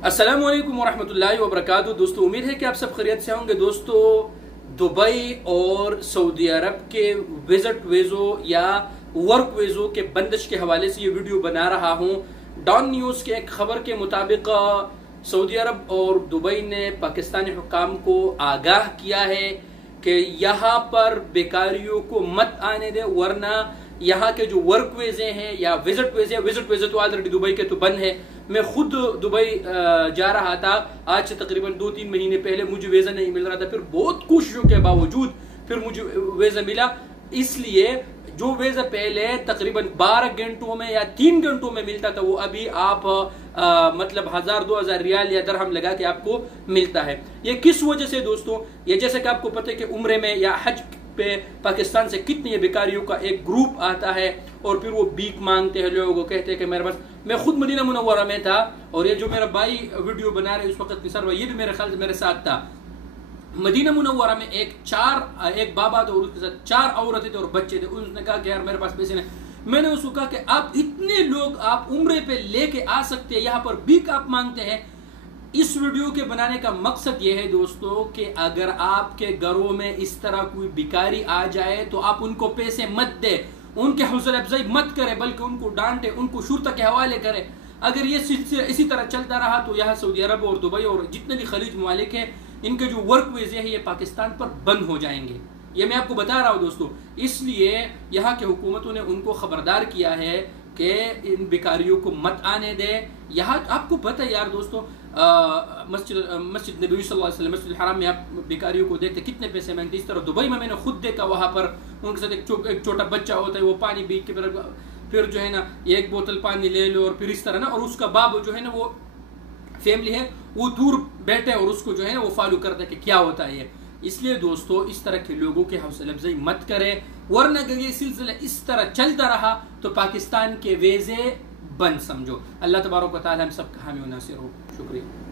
अस्सलाम वालेकुम वरहमतुल्लाहि वबरकातुहू। दोस्तों, उम्मीद है कि आप सब खैरियत से होंगे। दोस्तों, दुबई और सऊदी अरब के विजिट वीज़ो या वर्क वीज़ो के बंदिश के हवाले से ये वीडियो बना रहा हूं। डॉन न्यूज़ के एक खबर के मुताबिक सऊदी अरब और दुबई ने पाकिस्तानी हुक्काम को आगाह किया है कि यहाँ पर बेकारियों को मत आने दे, वरना यहाँ के जो वर्क वीजे हैं या विजिट वीजे तो ऑलरेडी दुबई के तो बंद है। मैं खुद दुबई जा रहा था आज से तकरीबन 2-3 महीने पहले, मुझे वीजा नहीं मिल रहा था, फिर बहुत कोशिशों के बावजूद फिर मुझे वीजा मिला। इसलिए जो वीजा पहले तकरीबन 12 घंटों में या 3 घंटों में मिलता था, वो अभी आप मतलब 1000-2000 रियाल या दरहम लगा के आपको मिलता है। ये किस वजह से दोस्तों? ये जैसे कि आपको पता है कि उम्रे में या हज पे पाकिस्तान से कितने बेकारियों का एक ग्रुप आता है और फिर वो भीख मांगते हैं, लोगों को कहते हैं कि मेरे पास। मैं खुद मदीना मुनव्वरा में था और ये जो मेरा भाई वीडियो बना रहे उस वक्त निसार भाई, ये भी मेरे ख्याल से मेरे साथ था। मदीना मुनव्वरा में एक बाबा थे और उसके साथ 4 औरतें थे और बच्चे थे। उसने कहा कि यार मेरे पास पैसे नहीं। मैंने उसको कहा कि आप इतने लोग आप उम्रे पे लेके आ सकते हैं, यहाँ पर भीख आप मांगते हैं। इस वीडियो के बनाने का मकसद यह है दोस्तों कि अगर आपके घरों में इस तरह कोई भिखारी आ जाए तो आप उनको पैसे मत दे, उनके हौसला अफजाई मत करें, बल्कि उनको डांटे, उनको शुर्ता के हवाले करें। अगर ये इसी तरह चलता रहा तो यहाँ सऊदी अरब और दुबई और जितने भी खलीज ममालिक हैं, इनके जो वर्क वीजे हैं ये पाकिस्तान पर बंद हो जाएंगे। ये मैं आपको बता रहा हूँ दोस्तों। इसलिए यहाँ की हुकूमतों ने उनको खबरदार किया है कि इन बेकारियों को मत आने दे। यहाँ आपको पता है यार दोस्तों, मस्जिद नबी सल्लल्लाहु अलैहि वसल्लम, मस्जिद हराम में आप बेकारियों को देखते कितने पैसे मांगते। इस तरह दुबई में मैंने खुद देखा, वहां पर उनके साथ एक छोटा बच्चा होता है, वो पानी पी के फिर जो है ना एक बोतल पानी ले लो और फिर इस तरह ना, और उसका बाप जो है ना वो फैमिली है वो दूर बैठे और उसको जो है ना वो फॉलो करता है कि क्या होता है ये। इसलिए दोस्तों, इस तरह के लोगों के हौसला अफजाई मत करें, वरना अगर ये सिलसिला इस तरह चलता रहा तो पाकिस्तान के वीजे बंद समझो। अल्लाह तबारक व तआला हम सब का हामी व नासिर हो। शुक्रिया।